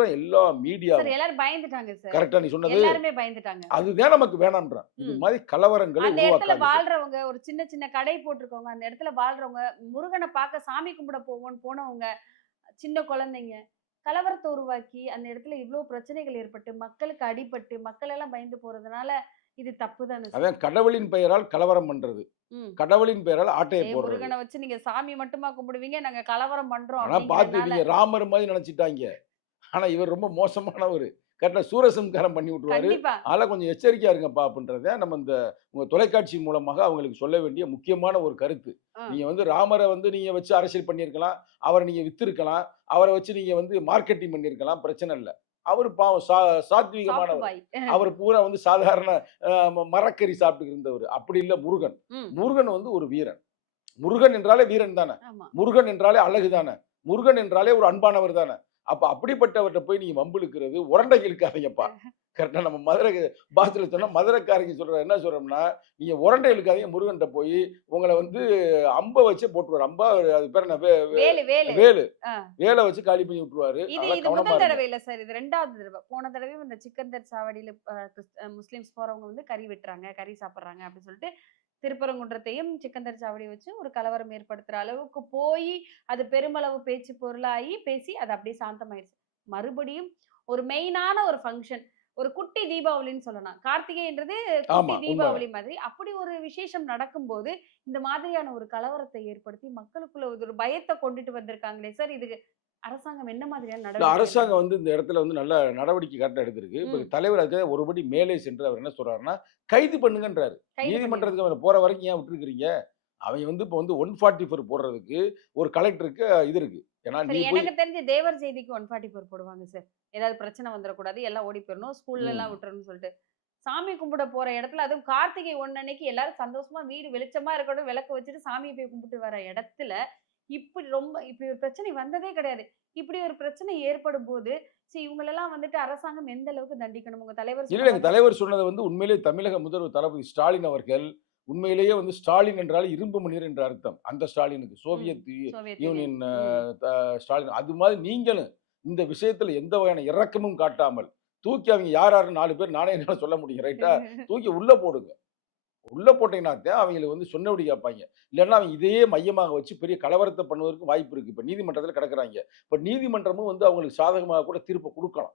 பூரா எல்லா சார் மீடியாவும் எல்லாரும் பயந்துட்டாங்க சார். கரெக்டா நீ சொன்னது எல்லாருமே பயந்துட்டாங்க. அதுதான் நமக்கு வேணாம்ன்றான். இது ம். மாதிரி கலவரங்களை அந்த இடத்துல உருவாக்காதீர்கள். வாழ்றவங்க, ஒரு சின்ன சின்ன கடை போட்டுருக்கவங்க, அந்த இடத்துல வாழ்றவங்க, முருகன பார்க்க சாமி கும்பிட போவோம்ன்னு போனவங்க, சின்ன குழந்தைங்க, கலவரத்த உருவாக்கி, அந்த இடத்துல இவ்ளோ பிரச்சனைகள் ஏற்பட்டு, மக்களுக்கு அடிபட்டு, மக்கள் எல்லாம் பயந்து போறதுனால, இது தப்பு தானே சார். அதான் கடவுளின் பெயரால் கலவரம் பண்றது. ம். கடவுளின் பெயரால் ஆட்டைய போடுறது. முருகன வச்சு நீங்க சாமி மட்டுமா கும்பிடுவீங்க, நாங்க கலவரம் பண்றோம் ஆனா பார்த்து அப்படிங்கிறனால இவங்க ராமர் மாதிரி நினைச்சுட்டாங்க. ஆனா இவர் ரொம்ப மோசமானவரு. கரெக்ட்டா சூரசம்ஹாரம் பண்ணி விட்டுருவாரு. கண்டிப்பா. அதனால கொஞ்சம் எச்சரிக்கையா இருங்கப்பா அப்படின்றத நம்ம இந்த உங்க தொலைக்காட்சி மூலமாக அவங்களுக்கு சொல்ல வேண்டிய முக்கியமான ஒரு கருத்து. அ. நீங்க வந்து ராமர வந்து நீங்க வச்சு அரசியல் பண்ணியிருக்கலாம். அவர நீங்க வித்திருக்கலாம். அவர வச்சு நீங்க வந்து மார்க்கெட்டிங் பண்ணியிருக்கலாம். பிரச்சனை இல்ல. அவரு பாவம் சாஃப்ட் சாத்வீகமானவர். பாய். அவரு பூரா வந்து சாதாரண மரக்கறி சாப்பிட்டுட்டு இருந்தவரு. அப்படி இல்ல முருகன். ம். முருகன் வந்து ஒரு வீரன். முருகன் என்றாலே வீரன் தான. ஆமா. முருகன் என்றாலே அழகு தான. முருகன் என்றாலே ஒரு அன்பானவர் தான. அப்ப அப்படிப்பட்டவர்ட்ட போய் நீங்க வம்பு இழுக்கிறது, உரண்டைக்கு இழுக்காதீங்கப்பா. கரெக்ட்டா நம்ம மதுரை பாஷையில சொன்னா மதுரைக்காரங்க சொல்ற என்ன சொல்றோம்னா, நீங்க உரண்டை இழுக்காதீங்க முருகன்ட்ட போயி, உங்கள வந்து அம்ப வச்சே போட்டுருவாரு. அது பேர் என்ன? வேலு, வேலு. வேலு. அ. வேல வச்சு காலி பண்ணி விட்டுருவாரு. இது அதனால இது கவனமா முதல் இருங்க. தடவை இல்ல சார். இது 2வது தடவ. போன தடவையும் இந்த சிக்கந்தர் சாவடியில முஸ்லிம்ஸ் போறவங்க வந்து கறி வெட்டுறாங்க, கறி சாப்பிடுறாங்க அப்படின்னு சொல்லிட்டு, திருப்பரங்குன்றத்தையும் சிக்கந்தர் சாவடி வச்சு ஒரு கலவரம் ஏற்படுத்துற அளவுக்கு போயி, அது பெருமளவு பேச்சு பொருளாகி, பேசி அது அப்படியே சாந்தமாயிருச்சு. மறுபடியும் ஒரு மெயினான ஒரு ஃபங்ஷன். ஒரு குட்டி தீபாவளின்னு சொல்லலாம். கார்த்திகைன்றது குட்டி ஆமா, உண்மதான். தீபாவளி மாதிரி. அப்படி ஒரு விசேஷம் நடக்கும்போது, இந்த மாதிரியான ஒரு கலவரத்தை ஏற்படுத்தி, மக்களுக்குள்ள ஒரு பயத்த கொண்டுட்டு வந்திருக்காங்களே சார், இதுக்கு அரசாங்கம் என்ன மாதிரியான இல்ல நடவடிக்கை அரசாங்கம் வந்து இந்த இடத்துல வந்து நல்ல நடவடிக்கை கரெக்ட்டா எடுத்திருக்கு. இப்ப ம். தலைவர் அதுக்கு ஒருபடி மேலே சென்று அவர் என்ன சொல்றாருன்னா, கைது பண்ணுங்கன்றாரு. கைது பண்ணிரணும். நீதிமன்றத்துக்கு அவர போற வரைக்கும் ஏன் விட்டுருக்கிறீங்க? அவன் வந்து இப்ப வந்து 144 போடுறதுக்கு ஒரு கலெக்டருக்கு இது இருக்கு. ஏன்னா நீ சரி, போய் எனக்கு தெரிஞ்சு தேவர் செய்திக்கு 144 போடுவாங்க சார். ஏதாவது பிரச்சனை வந்துறக்கூடாது. எல்லாம் ஓடி போயிரணும். ஸ்கூல்ல எல்லாம் ம். விட்டுறணும்னு சொல்லிட்டு. சாமி கும்பிட போற இடத்துல, அதுவும் கார்த்திகை 1 அன்னைக்கு எல்லாரும் சந்தோஷமா வீடு வெளிச்சமா இருக்கட்டும், விளக்கு வச்சுட்டு சாமிய போய் கும்பிட்டு வர இடத்துல, இப்படி ஒரு பிரச்சனை வந்ததே கிடையாது. இப்படி ஒரு பிரச்சனை ஏற்படும்போது, சரி இவங்களெல்லாம் வந்துட்டு அரசாங்கம் எந்த அளவுக்கு தண்டிக்கணும்? உங்க தலைவர் இல்ல சொன்ன எங்க மாதிரி தலைவர் சொன்னது வந்து உண்மையிலேயே தமிழக முதல்வர் தளபதி ஸ்டாலின் அவர்கள், உண்மையிலேயே வந்து ஸ்டாலின் என்றாலே இரும்பு மனிதர் என்ற அர்த்தம். அந்த ஸ்டாலினுக்கு. ம். Soviet Soviet union. யூனியன் ம். த ஸ்டாலின். அது மாதிரி நீங்களும் இந்த விஷயத்துல எந்த வகையான இரக்கமும் காட்டாமல், தூக்கி அவங்க யார் யாருன்னு 4 பேர் நானே என்னால சொல்ல முடியும். ரைட்டா? தூக்கி உள்ள போடுங்க. உள்ள போட்டீங்கன்னா தான் அவங்களுக்கு வந்து சொன்னபடி கேட்பாய்ங்க. இல்லன்னா அவங்க இதையே மையமாக வச்சு பெரிய கலவரத்த பண்ணுவதற்கு வாய்ப்பு இருக்கு. இப்ப நீதிமன்றத்துல கிடக்குறாய்ங்க. இப்ப நீதிமன்றமும் வந்து அவங்களுக்கு சாதகமா கூட தீர்ப்ப குடுக்கலாம்.